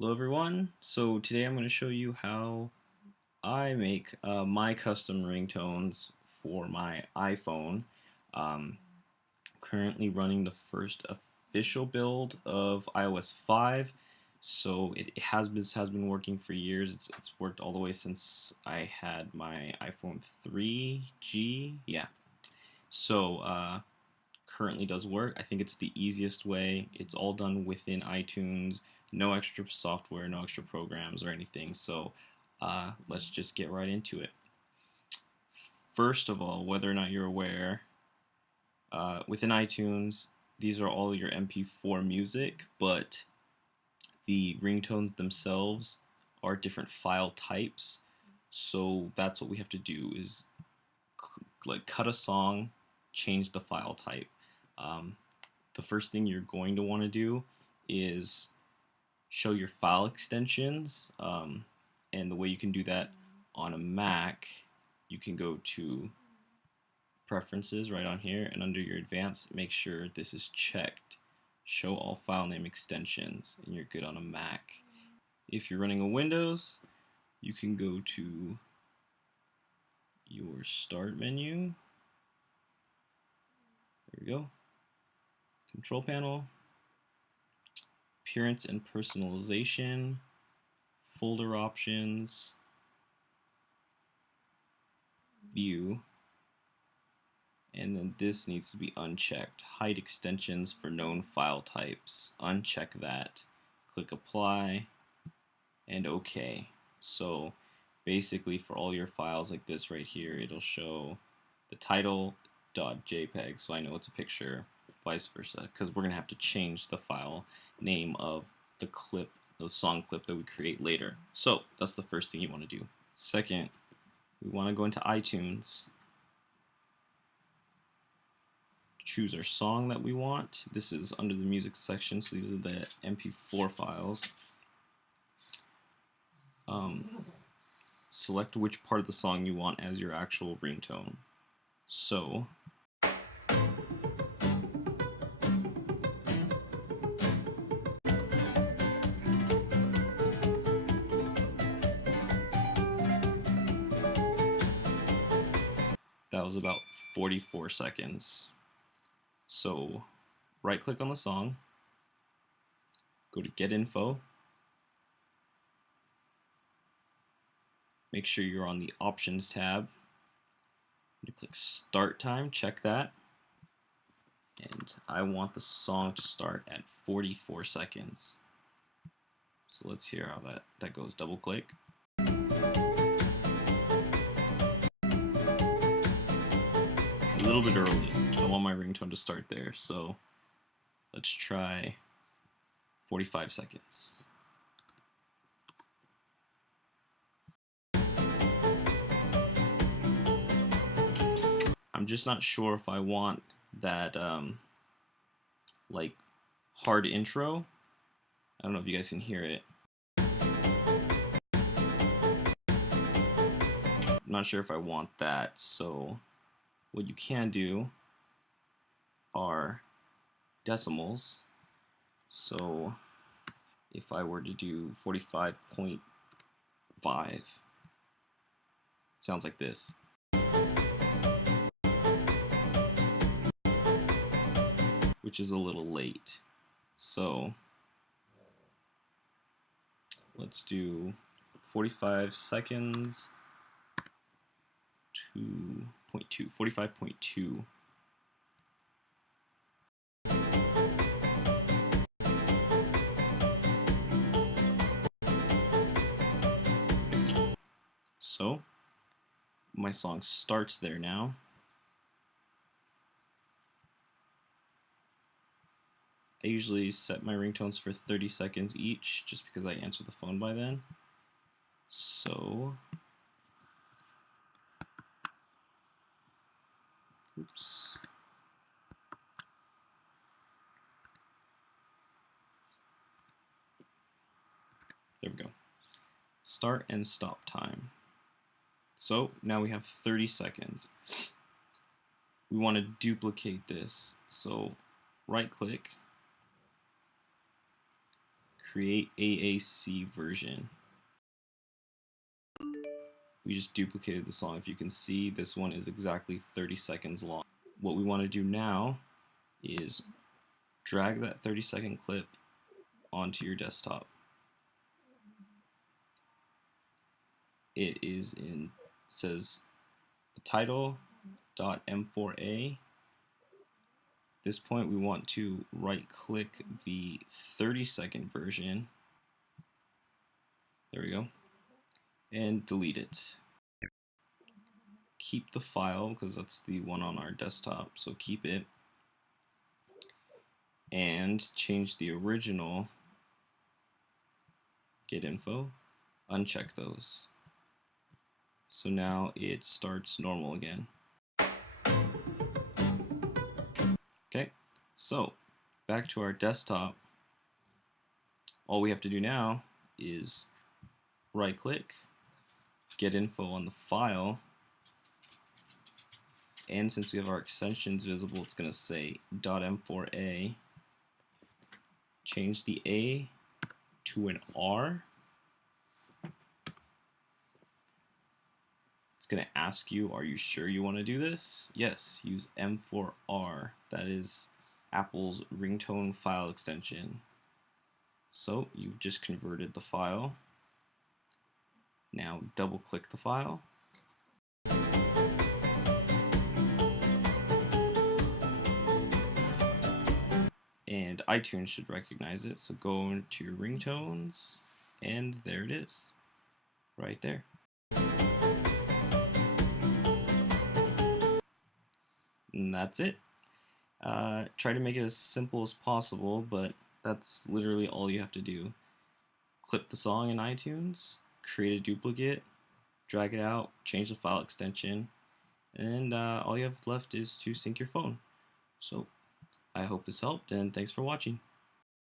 Hello everyone. So today I'm going to show you how I make my custom ringtones for my iPhone. Um, Currently running the first official build of iOS 5. So it has been working for years. It's worked all the way since I had my iPhone 3G. Yeah. So currently does work. I think it's the easiest way. It's all done within iTunes, no extra software, no extra programs or anything. So let's just get right into it. First of all, whether or not you're aware, within iTunes, these are all your MP4 music, but the ringtones themselves are different file types. So that's what we have to do is like cut a song, change the file type. Um, the first thing you're going to want to do is show your file extensions. And the way you can do that on a Mac, you can go to Preferences right on here, and under your Advanced, make sure this is checked. Show all file name extensions, and you're good on a Mac. If you're running a Windows, you can go to your Start menu. There we go. Control panel, Appearance and Personalization, Folder Options, View, and then this needs to be unchecked. Hide extensions for known file types. Uncheck that. Click Apply, and OK. So basically for all your files like this right here, it'll show the title.jpg, so I know it's a picture, vice versa, because we're going to have to change the file name of the clip, the song clip that we create later. So that's the first thing you want to do. Second, we want to go into iTunes, choose our song that we want. This is under the music section, so these are the MP4 files. Select which part of the song you want as your actual ringtone. So that was about 44 seconds. So right click on the song, go to Get Info, make sure you're on the Options tab, you click Start Time, check that, and I want the song to start at 44 seconds. So let's hear how that goes. Double click. A little bit early. I want my ringtone to start there, so let's try 45 seconds. I'm just not sure if I want that like hard intro. I don't know if you guys can hear it. I'm not sure if I want that, so what you can do are decimals. So if I were to do 45.5, sounds like this. Which is a little late. So let's do 45 seconds, 2.2, 45.2. So my song starts there now. I usually set my ringtones for 30 seconds each, just because I answer the phone by then. So, oops. There we go. Start and stop time. So now we have 30 seconds. We want to duplicate this. So right click, create AAC version. We just duplicated the song. If you can see, this one is exactly 30 seconds long. What we want to do now is drag that 30-second clip onto your desktop. It says title.m4a. At this point, we want to right-click the 30-second version. There we go. And delete it. Keep the file because that's the one on our desktop, so keep it. And change the original get info, uncheck those. So now it starts normal again. Okay, so back to our desktop. All we have to do now is right click, get info on the file, and since we have our extensions visible, it's going to say .m4a. Change the A to an R. It's going to ask you, are you sure you want to do this? Yes, use M4R. That is Apple's ringtone file extension. So you've just converted the file. Now double click the file. And iTunes should recognize it, so go into your ringtones, and there it is, right there. And that's it. Try to make it as simple as possible, but that's literally all you have to do. Clip the song in iTunes, create a duplicate, drag it out, change the file extension, and all you have left is to sync your phone. So I hope this helped, and thanks for watching.